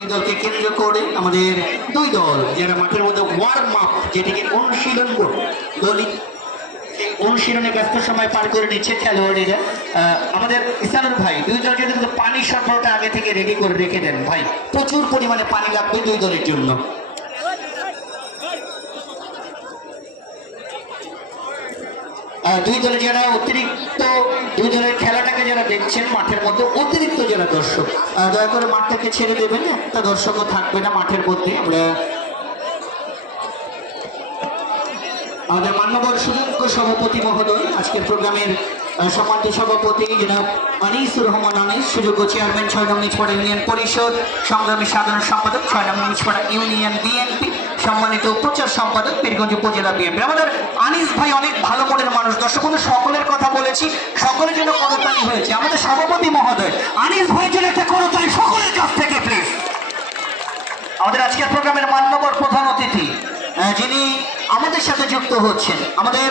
দলকে কেন্দ্র করে আমাদের দুই দল যারা মাঠের মধ্যে ওয়ার্ম আপ যেটিকে অনুশীলন দলিত অনুশীলনে ব্যস্ত সময় পার করে নিচ্ছে খেলোয়াড়েরা। আমাদের ইসানুর ভাই দুই দল যদি পানি সরবরাহটা আগে থেকে রেডি করে রেখে দেন ভাই, প্রচুর পরিমাণে পানি লাগবে দুই দলের জন্য। দুই দলে যারা অতিরিক্ত দুই দলের খেলাটাকে যারা দেখছেন মাঠের মধ্যে অতিরিক্ত যারা দর্শক দয়া করে মাঠটাকে ছেড়ে দেবেন, একটা দর্শকও থাকবে না মাঠের মধ্যে। আমরা আমাদের মান্যবর সুযোগ্য সভাপতি মহোদয়, আজকের প্রোগ্রামের সম্মানিত সভাপতি জনাব আনিসুর রহমান আনিস, সুযোগ্য চেয়ারম্যান ৬ নং নিচপাড়া ইউনিয়ন পরিষদ, সংগ্রামী সাধারণ সম্পাদক ৬ নং নিচপাড়া ইউনিয়ন বিএনপি, সম্মানিত প্রচার সম্পাদক পীরগঞ্জ উপজেলা বিএনপি। আমাদের আনিস ভাই অনেক ভালো মনের মানুষ, দর্শক সকলের কথা বলেছি, সকলের জন্য করতালি হয়েছে। আমাদের সভাপতি মহোদয় আনিস ভাইয়ের জন্য একটা করতালি সকলের কাছ থেকে প্লিজ। আমাদের আজকের প্রোগ্রামের মান্যবর প্রধান অতিথি যিনি আমাদের সাথে যুক্ত হচ্ছেন, আমাদের